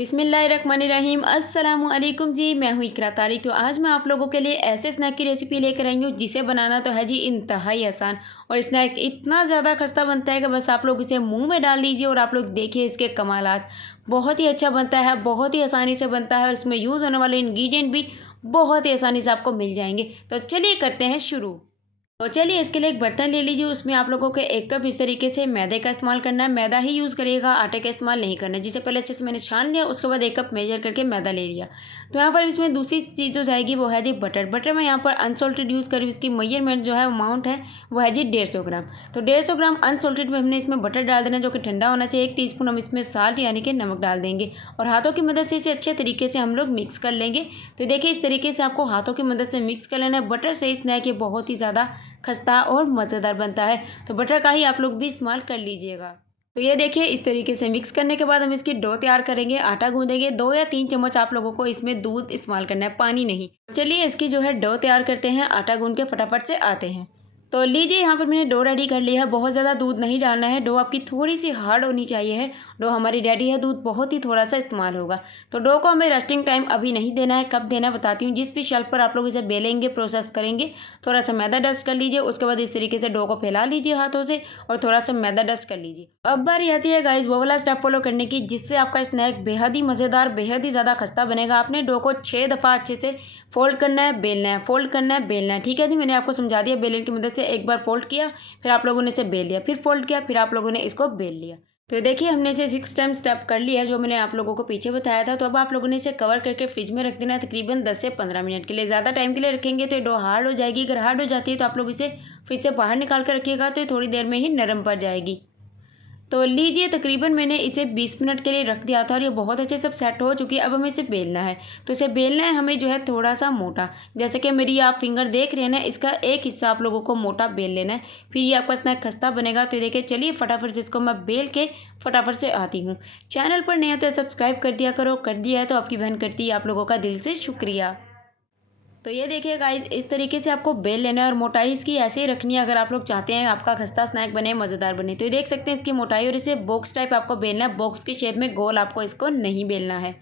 बिस्मिल्लाहिर्रहमानिर्रहीम अस्सलामु अलैकुम जी। मैं हूँ इकरा तारिक। तो आज मैं आप लोगों के लिए ऐसे स्नैक की रेसिपी लेकर आई हूँ जिसे बनाना तो है जी इंतहाई आसान, और स्नैक इतना ज़्यादा खस्ता बनता है कि बस आप लोग इसे मुंह में डाल दीजिए और आप लोग देखिए इसके कमालात। बहुत ही अच्छा बनता है, बहुत ही आसानी से बनता है और इसमें यूज़ होने वाले इंग्रेडिएंट भी बहुत ही आसानी से आपको मिल जाएंगे। तो चलिए करते हैं शुरू। तो चलिए इसके लिए एक बर्तन ले लीजिए। उसमें आप लोगों को 1 कप इस तरीके से मैदे का इस्तेमाल करना है। मैदा ही यूज़ करिएगा, आटे का इस्तेमाल नहीं करना है। जिसे पहले अच्छे से मैंने छान लिया, उसके बाद 1 कप मेजर करके मैदा ले लिया। तो यहाँ पर इसमें दूसरी चीज़ जो जाएगी वो है जी बटर। बटर मैं यहाँ पर अनसॉल्टेड यूज़ करी, इसकी मेजरमेंट जो है अमाउंट है वो है जी 150 ग्राम। तो 150 ग्राम अनसॉल्टेड में हमने इसमें बटर डाल देना, जो कि ठंडा होना चाहिए। 1 टीस्पून हम इसमें साल्ट यानी कि नमक डाल देंगे और हाथों की मदद से इसे अच्छे तरीके से हम लोग मिक्स कर लेंगे। तो देखिए इस तरीके से आपको हाथों की मदद से मिक्स कर लेना है। बटर से स्नैक ये बहुत ही ज़्यादा खस्ता और मज़ेदार बनता है, तो बटर का ही आप लोग भी इस्तेमाल कर लीजिएगा। तो ये देखिए इस तरीके से मिक्स करने के बाद हम इसकी डो तैयार करेंगे। आटा गूंदेंगे। 2 या 3 चम्मच आप लोगों को इसमें दूध इस्तेमाल करना है, पानी नहीं। चलिए इसकी जो है डो तैयार करते हैं। आटा गूंद के फटाफट से आते हैं। तो लीजिए यहाँ पर मैंने डो रेडी कर लिया है। बहुत ज़्यादा दूध नहीं डालना है, डो आपकी थोड़ी सी हार्ड होनी चाहिए है। डो हमारी रेडी है, दूध बहुत ही थोड़ा सा इस्तेमाल होगा। तो डो को हमें रेस्टिंग टाइम अभी नहीं देना है, कब देना है बताती हूँ। जिस भी शेल्फ पर आप लोग इसे बेलेंगे, प्रोसेस करेंगे, थोड़ा सा मैदा डस्ट कर लीजिए। उसके बाद इस तरीके से डो को फैला लीजिए हाथों से और थोड़ा सा मैदा डस्ट कर लीजिए। अब बारी आती है गाइस वो वाला स्टेप फॉलो करने की जिससे आपका स्नैक बेहद ही मज़ेदार, बेहद ही ज़्यादा खस्ता बनेगा। आपने डो को 6 दफ़ा अच्छे से फोल्ड करना है, बेलना है, फोल्ड करना है, बेलना है। ठीक है जी, मैंने आपको समझा दिया। बेलन की मदद से एक बार फोल्ड किया, फिर आप लोगों ने इसे बेल लिया, फिर फोल्ड किया, फिर आप लोगों ने इसको बेल लिया। तो देखिए हमने इसे 6 टाइम स्टेप कर लिया है, जो मैंने आप लोगों को पीछे बताया था। तो अब आप लोगों ने इसे कवर करके फ्रिज में रख देना है तकरीबन 10 से 15 मिनट के लिए। ज़्यादा टाइम के लिए रखेंगे तो डो हार्ड हो जाएगी। अगर हार्ड हो जाती है तो आप लोग इसे फ्रिज से बाहर निकाल कर रखिएगा, तो ये थोड़ी देर में ही नरम पड़ जाएगी। तो लीजिए तकरीबन मैंने इसे 20 मिनट के लिए रख दिया था और ये बहुत अच्छे सब सेट हो चुकी है। अब हमें इसे बेलना है। तो इसे बेलना है हमें जो है थोड़ा सा मोटा, जैसे कि मेरी आप फिंगर देख रहे हैं ना, इसका एक हिस्सा आप लोगों को मोटा बेल लेना है, फिर ये आपका स्नैक खस्ता बनेगा। तो देखिए चलिए फटाफट से इसको मैं बेल के फटाफट से आती हूँ। चैनल पर नहीं हो तो सब्सक्राइब कर दिया करो, कर दिया है तो आपकी बहन करती है, आप लोगों का दिल से शुक्रिया। तो ये देखिए गाइस इस तरीके से आपको बेल लेना है और मोटाई इसकी ऐसे ही रखनी है अगर आप लोग चाहते हैं आपका खस्ता स्नैक बने, मज़ेदार बने। तो ये देख सकते हैं इसकी मोटाई, और इसे बॉक्स टाइप आपको बेलना है। बॉक्स की शेप में गोल आपको इसको नहीं बेलना है।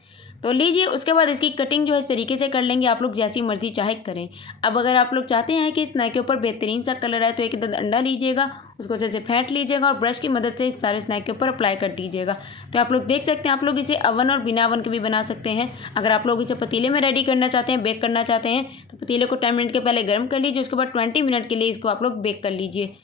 तो लीजिए उसके बाद इसकी कटिंग जो है इस तरीके से कर लेंगे। आप लोग जैसी मर्जी चाहे करें। अब अगर आप लोग चाहते हैं कि स्नैक के ऊपर बेहतरीन सा कलर आए तो एक अंडा लीजिएगा, उसको अच्छे से फेंट लीजिएगा और ब्रश की मदद से इस सारे स्नैक के ऊपर अप्लाई कर दीजिएगा। तो आप लोग देख सकते हैं, आप लोग इसे अवन और बिना अवन के भी बना सकते हैं। अगर आप लोग इसे पतीले में रेडी करना चाहते हैं, बेक करना चाहते हैं, तो पतीले को 10 मिनट के पहले गर्म कर लीजिए। उसके बाद 20 मिनट के लिए इसको आप लोग बेक कर लीजिए।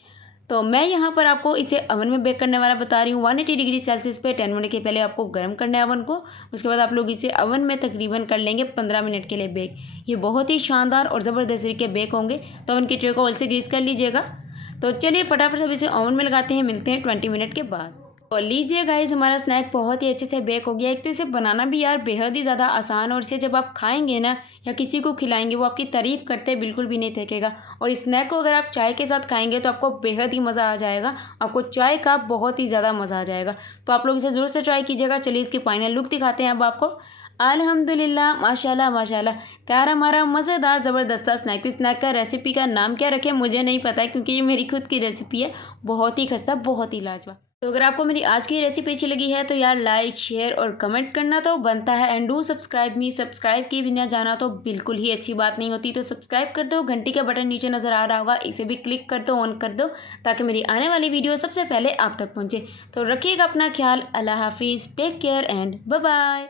तो मैं यहाँ पर आपको इसे अवन में बेक करने वाला बता रही हूँ। 180 डिग्री सेल्सियस पे 10 मिनट के पहले आपको गर्म करना है अवन को। उसके बाद आप लोग इसे अवन में तकरीबन कर लेंगे 15 मिनट के लिए बेक। ये बहुत ही शानदार और ज़बरदस्त तरीके बेक होंगे। तो अवन की ट्रे को ऑयल से ग्रीस कर लीजिएगा। तो चलिए फटाफट से इसे ओवन में लगाते हैं, मिलते हैं 20 मिनट के बाद। और लीजिए गाइस हमारा स्नैक बहुत ही अच्छे से बेक हो गया। एक तो इसे बनाना भी यार बेहद ही ज़्यादा आसान, और इसे जब आप खाएंगे ना या किसी को खिलाएंगे वो आपकी तारीफ़ करते बिल्कुल भी नहीं थकेगा। और इस स्नैक को अगर आप चाय के साथ खाएंगे तो आपको बेहद ही मज़ा आ जाएगा, आपको चाय का बहुत ही ज़्यादा मज़ा आ जाएगा। तो आप लोग इसे ज़रूर से ट्राई कीजिएगा। चलिए इसकी फाइनल लुक दिखाते हैं अब आपको। अल्हम्दुलिल्लाह माशाल्लाह माशाल्लाह, तैयार हमारा मज़ेदार ज़बरदस्त स्नैक। इस स्नैक का रेसिपी का नाम क्या रखें मुझे नहीं पता है, क्योंकि ये मेरी खुद की रेसिपी है। बहुत ही खस्ता, बहुत ही लाजवाब। तो अगर आपको मेरी आज की रेसिपी अच्छी लगी है तो यार लाइक शेयर और कमेंट करना तो बनता है। And do subscribe me, subscribe किए बिना जाना तो बिल्कुल ही अच्छी बात नहीं होती। तो सब्सक्राइब कर दो, घंटी का बटन नीचे नज़र आ रहा होगा, इसे भी क्लिक कर दो, ऑन कर दो, ताकि मेरी आने वाली वीडियो सबसे पहले आप तक पहुँचे। तो रखिएगा अपना ख्याल। अल्लाह हाफिज़, take care and bye bye.